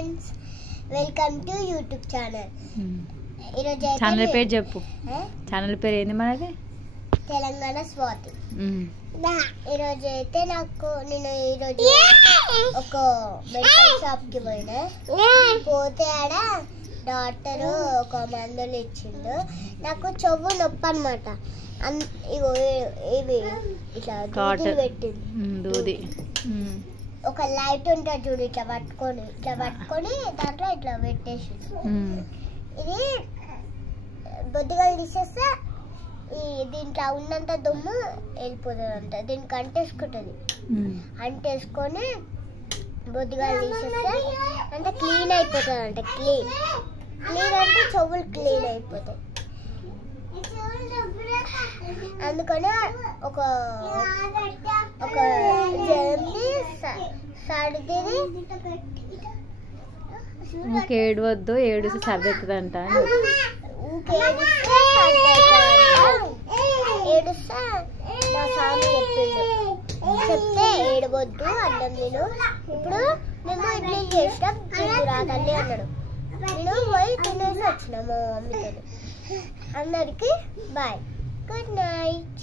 Friends, welcome to YouTube channel. ఈరోజు channel పేరు చెప్పు. ఛానల్ పేరు ఏంది మనది? తెలంగాణ స్వాతి. ఈరోజు అయితే నేను ఈరోజు ఒక మెడికల్ షాప్కి పోతే ఆడ డాక్టర్ ఒక మందులు ఇచ్చిండు. నాకు చెవు నొప్పి అనమాట. ఇవి ఇట్లా పెట్టింది. ఒక లైట్ ఉంటుంది చూడు, ఇట్లా పట్టుకొని దాంట్లో ఇట్లా పెట్టేసి ఇది బొద్దిగలు తీసేస్తే దీంట్లో ఉన్నంత దుమ్ము వెళ్ళిపోతుంది అంట. దీనికి అంటేసుకుంటుంది. అంటేసుకొని బొద్దిగలు తీసేస్తే అంటే క్లీన్ అయిపోతుంది అంట. క్లీన్ అంటే చెవులు క్లీన్ అయిపోతాయి. అందుకని ఒక జల్దీ సర్దిది ఏడవద్దు, ఏడుసి సర్దెత్తదంట. ఏడుస్తా మా సామి చెప్తే ఏడవద్దు అన్నం నేను. ఇప్పుడు మేము ఇడ్లీ చేసినాం, రా తల్లి అన్నాడు. నేను పోయి తినేసి వచ్చిన మా మమ్మీతో. అందరికి బాయ్, గుడ్ నైట్.